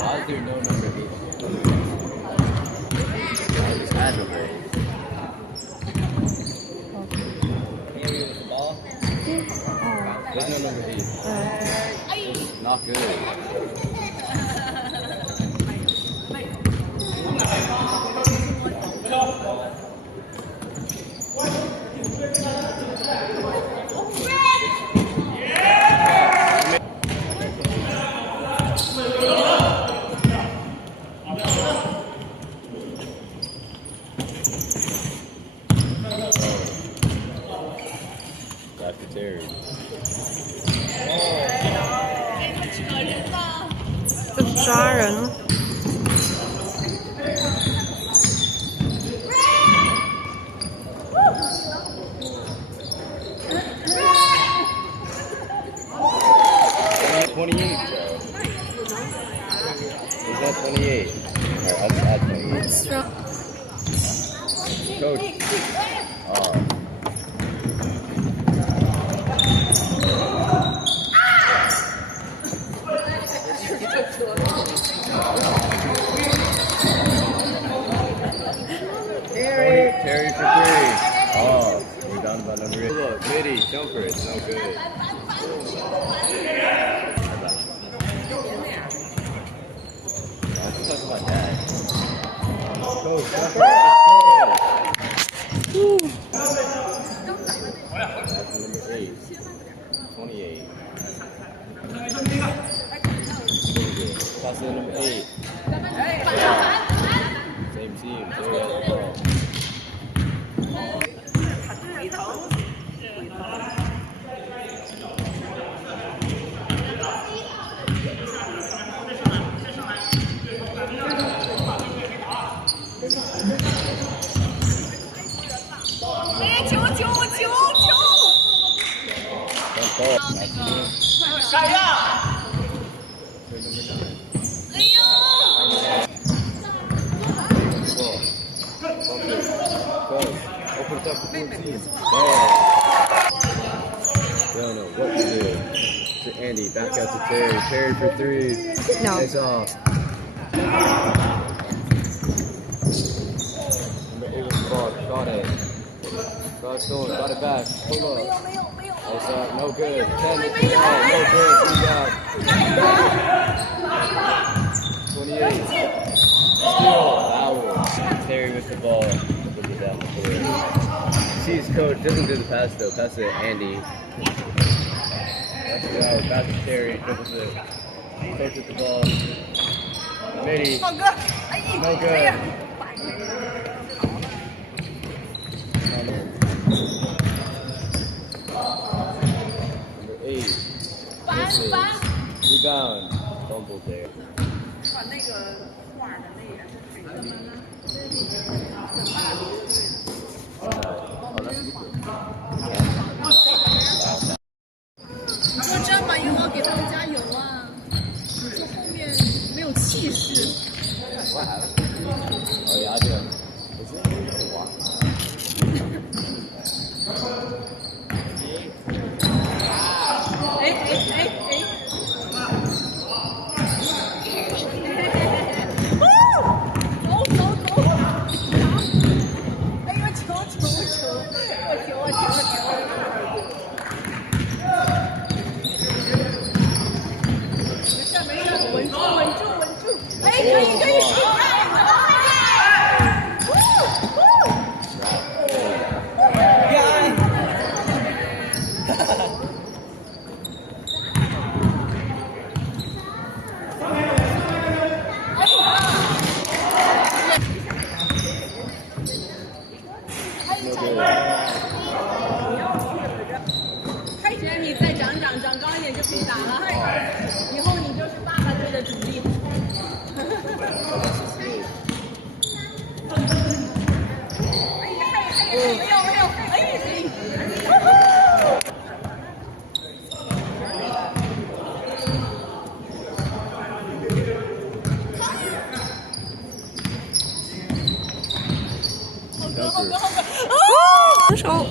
Why is there no number 8? I just had number 8. Henry with the ball? There's no number 8. Not good. Back to Terry. 这抓人了。Is that 28? Alright, I'll add 28. Coach. Oh. Terry for 3. Oh, we're down by number 8. Look, midi, jumper, it's no good. Let's talk about that. Let's go, jumper, let's go. That's number 8. 28. Pass to number 8. Same team, Terry has the ball. Opens up the 14. Don't know what to do. To Andy, back out to Terry. Terry for 3. No. It's off. Number 8 with the ball. Shot it. Shot going. Got it back. Pull up. That's no good. 10. No good. He's out. 28. Still foul. Terry with the ball. Sees coach, doesn't do the pass though. Pass to Andy. Let's go. Pass to Terry. Dribbles it. Coach with the ball. Midi. No good. Number 8. Misses. Rebound. Fumble there. Oh yeah, I do. Is it really a walk?分手。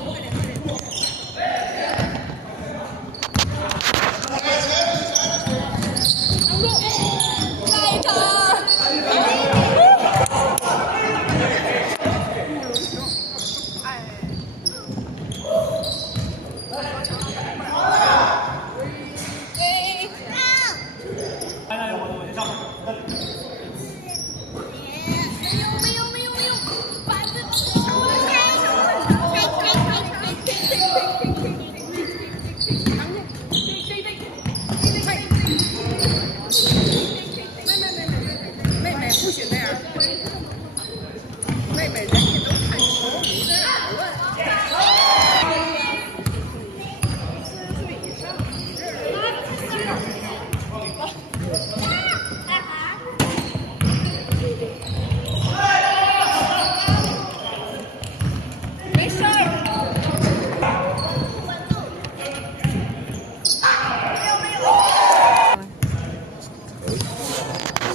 妹妹不许那样，妹妹人家都看球，你在哪儿问？没事儿。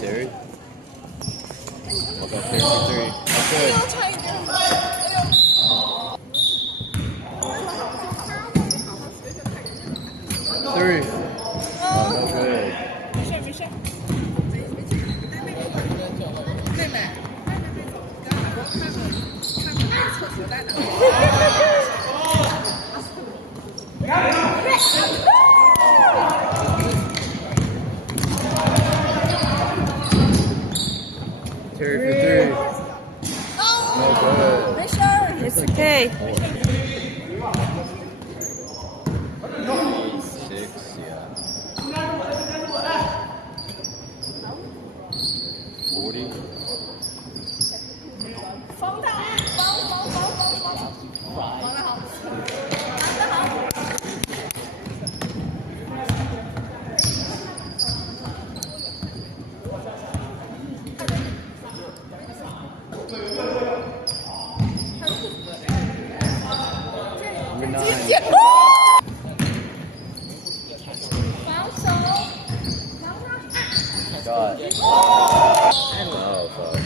Terry. I'll go 3 for 3. That's good. 差一点。 3. Oh, no good. 没事没事。妹妹，刚才我看那个厕所在哪？ Terry for 3. No good. 没事儿。 It's okay. 6, yeah. 40. 防他，防得好，防得好。 Number 9. 防守， God. Oh, fuck.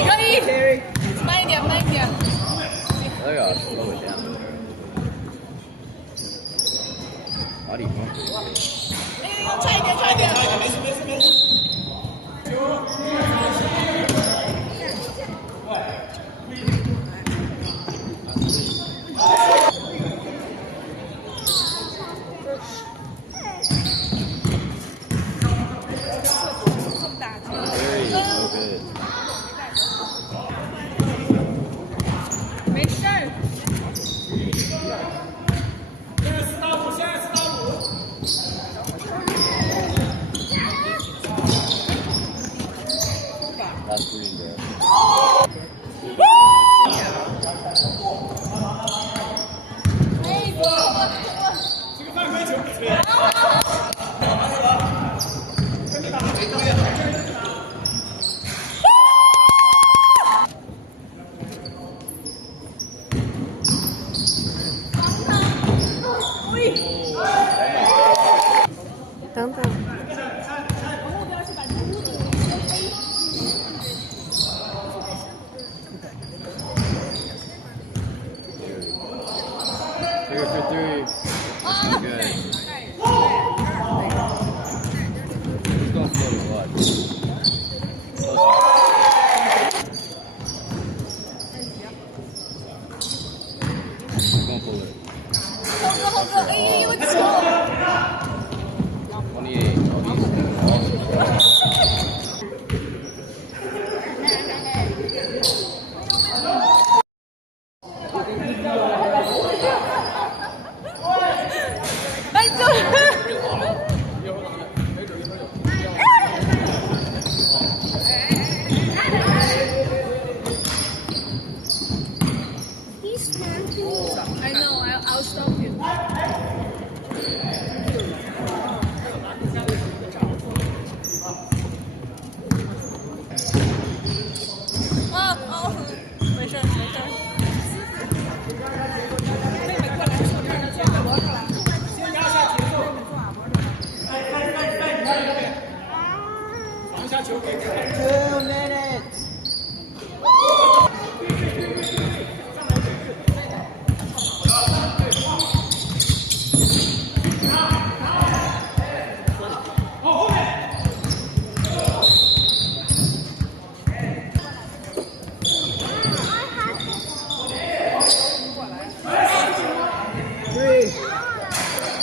可以，慢一点，慢一点。 I gotta slow it down. Why do you want to? 差一点，差一点。 Terry, no good. 没事儿。 That's green, bro. Thank you. Terry for 3. That's good. Just don't float his watch. Don't pull it. 猴哥，哎呦我操！ 28. Oh, he's I know, I'll stop you. 没事没事。妹妹过来，侧边的坐我过来。先压下节奏。放下球给凯。2 minutes。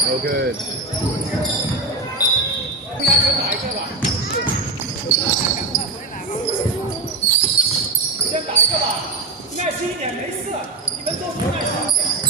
No good. 先打一个吧，耐心一点，没事，你们做出耐心一点。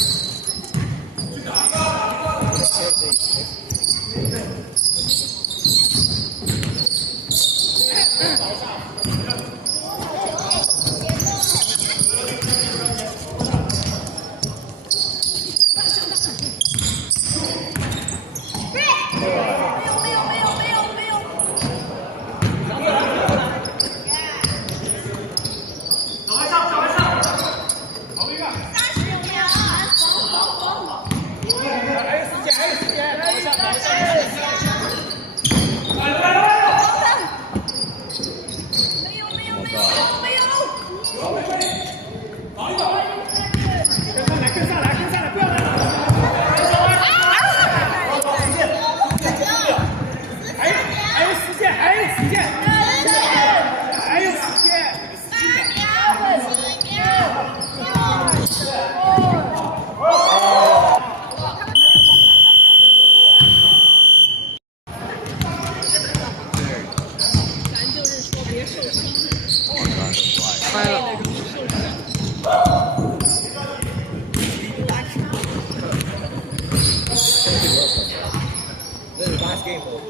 game mode.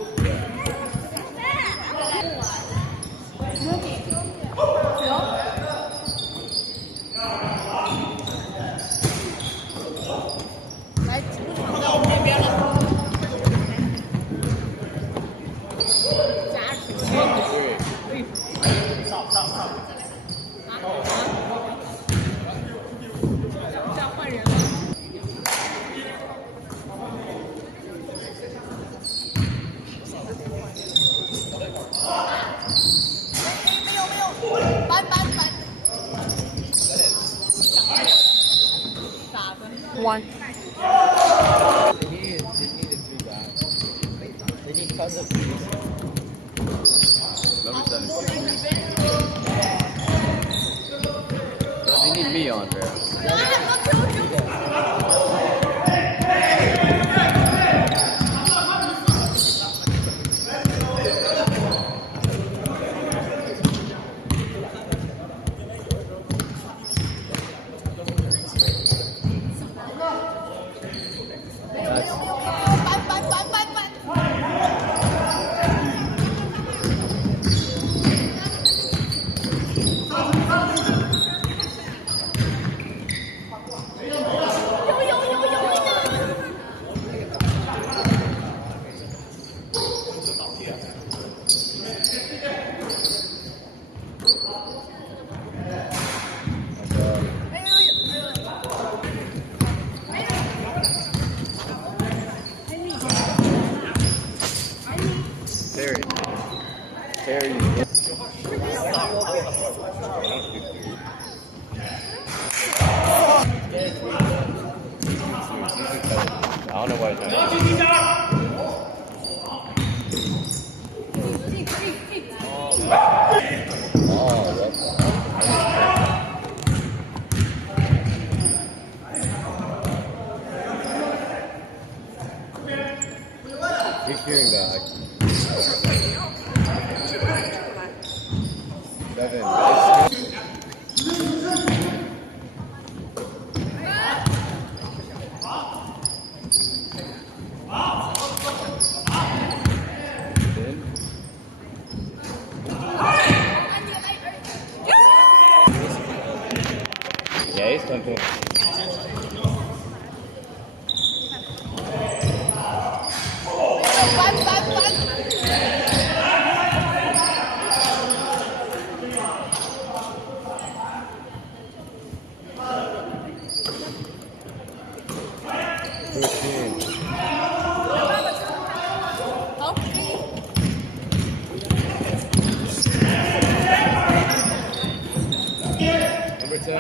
One. They needed 3 back. They need puzzle pieces. Number 17. They need me on there. Terry. I don't know why he's He's shooting back. 7. Yeah, he's pumping. Number 10.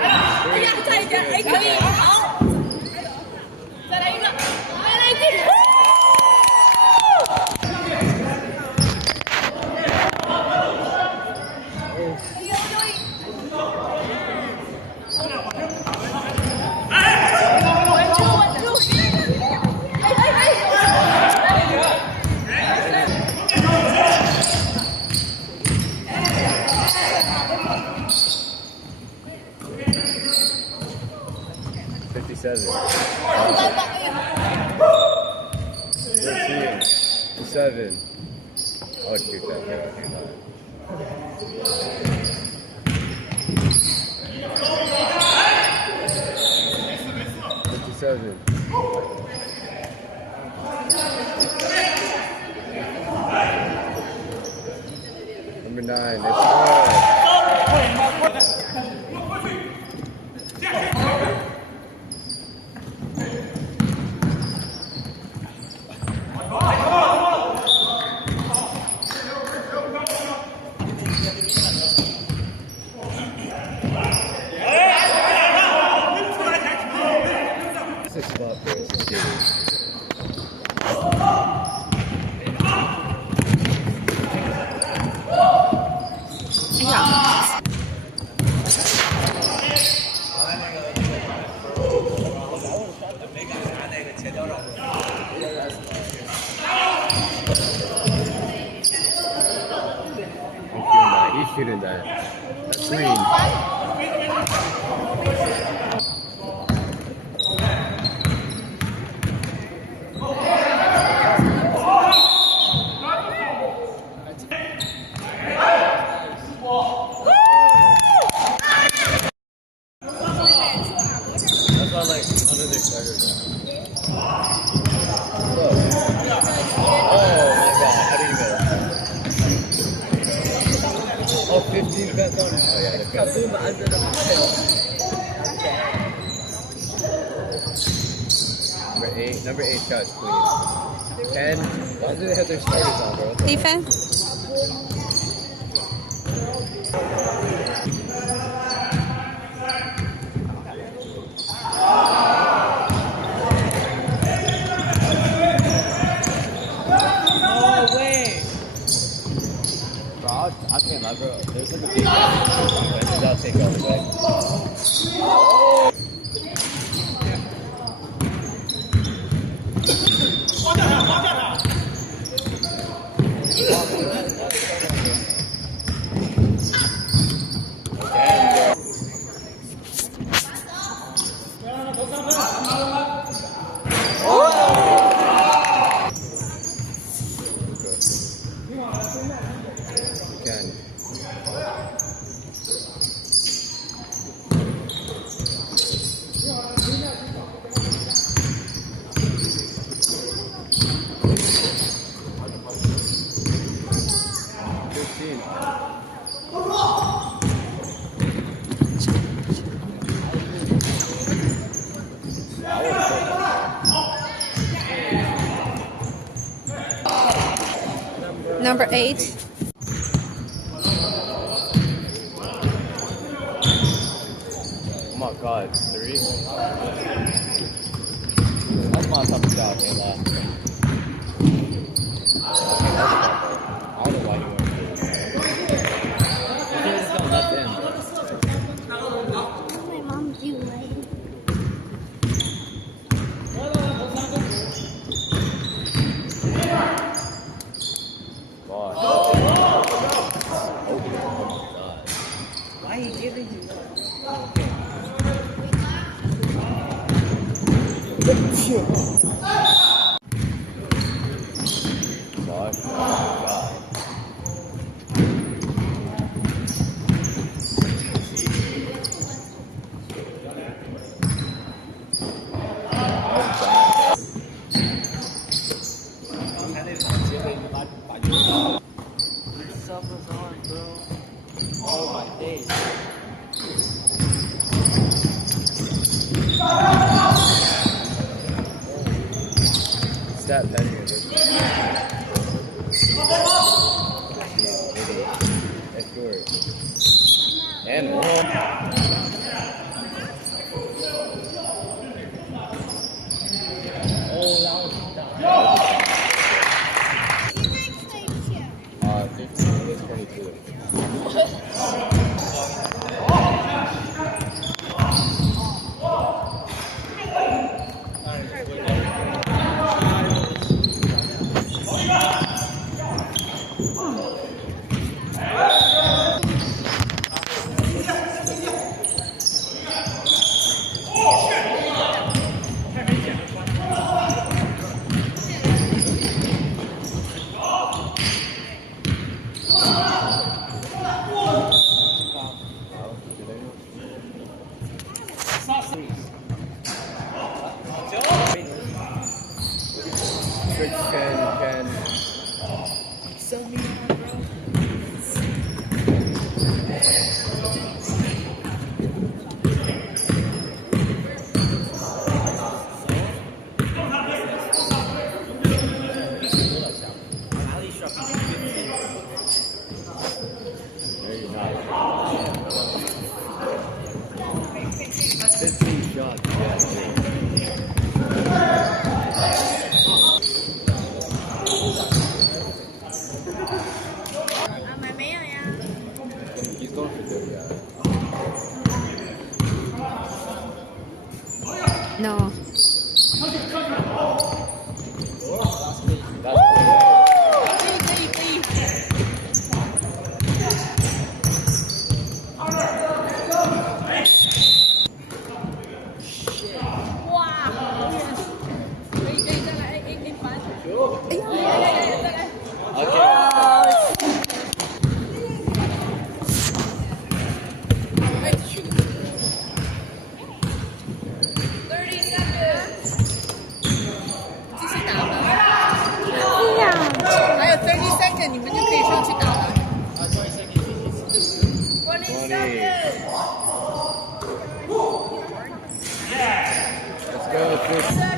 57. 13. 7. Oh, shoot that. Yeah, 57. Number 9. It's spot for us to get it. Yeah. he's shooting that. That's green. None of their starters are. Look. Oh my god, how do you know? Oh, 15 bet on. Oh yeah, they've got Kaboom under the Number 8 shots, please. 10. Why do they have their starters on, bro? Defense. Bro, I can't lie, bro. There's like a big defense. I'll take all the way. Number 8. Oh my god, 3? That's my tough job, can't lie. I don't know why you went to do this. You could have just gone left in. What's my mom doing? Why are you giving him Oh my days. Stat petty or this. That's good. And more. Oh, that was done. 15 to 22. He's going for good, yeah. No. second 你们就可以上去打了。 20. Let's go, Chris.